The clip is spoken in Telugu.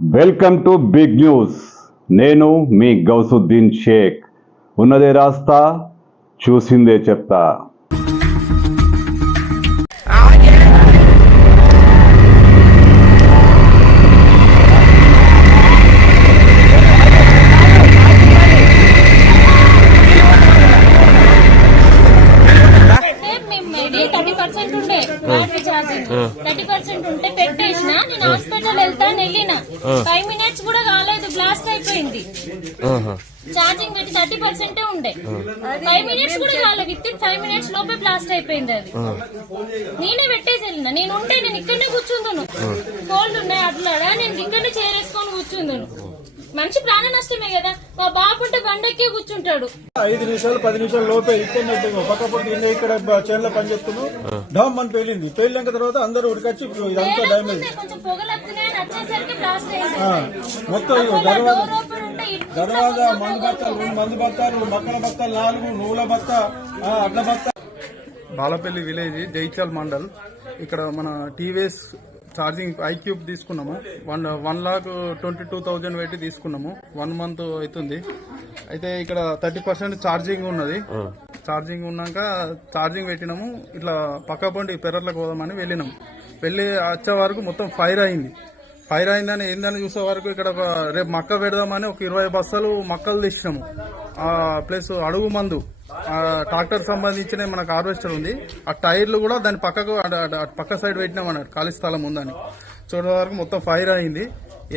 Welcome to big news. నేను మీ గౌసుద్దీన్ షేక్. ఉన్నదే రాస్తా, చూసిందే చెప్తా. ఛార్జింగ్ 30% ఉంటే పెట్టేసిన. నేను హాస్పిటల్ వెళ్తాను వెళ్ళిన 5 minutes కూడా కాలేదు, బ్లాస్ట్ అయిపోయింది. ఛార్జింగ్ పెట్టి 30% ఉండే 5 minutes కూడా కాలేదు. విత్ ఇన్ 5 minutes లోపే బ్లాస్ట్ అయిపోయింది. అది నేనే పెట్టేసి వెళ్ళిన. నేను ఉంటే నేను ఇక్కడనే కూర్చుందును. కోల్డ్ ఉన్నాయి అట్లాడా, నేను ఇక్కడనే చేరేసుకొని కూర్చుందును. మంచి ప్రాణ నష్టమే కదా. మా బాబు ఉంటే బండెక్కే కూర్చుంటాడు. 5 నిమిషాలు 10 నిమిషాలు లోపే ఇక్కడ పక్కపొట్టి ఇక్కడ చేనులో పని చేస్తున్నాం. డామ్ అని పేలింది. పేలినాక తర్వాత అందరూ ఉడికొచ్చి ఇదంతా డ్యామేజ్. కొంచెం పొగలొస్తున్నాయని వచ్చేసరికి బ్లాస్ట్ అయింది. మొత్తం దర్వాజా మందు బత్తాలు 2 మందు బత్తాలు, మక్కల బత్తాలు 4, నువ్వుల బత్త, అడ్ల బత్త. బాలపల్లి విలేజ్, జైచాల్ మండల్. ఇక్కడ మన టీవీఎస్ ఛార్జింగ్ ఐక్యూబ్ తీసుకున్నాము. 1,22,000 పెట్టి తీసుకున్నాము. 1 month అవుతుంది. అయితే ఇక్కడ 30% ఛార్జింగ్ ఉన్నది. ఛార్జింగ్ ఉన్నాక ఛార్జింగ్ పెట్టినాము. ఇట్లా పక్క పండి పెరట్లకు పోదామని వెళ్ళినాము. వెళ్ళి వచ్చే వరకు మొత్తం ఫైర్ అయింది. ఫైర్ అయిందని ఏందని చూసే వరకు ఇక్కడ రేపు మక్క పెడదామని ఒక 20 బస్తాలు మక్కలు తెచ్చినాము. ప్లస్ అడుగు మందు, ట్రాక్టర్ సంబంధించిన మనకు హార్వెస్టర్ ఉంది. ఆ టైర్లు కూడా దాని పక్కకు పక్క సైడ్ పెట్టినాం అన్నట్టు, ఖాళీ స్థలం ఉందని. చూడే వరకు మొత్తం ఫైర్ అయింది. ఈ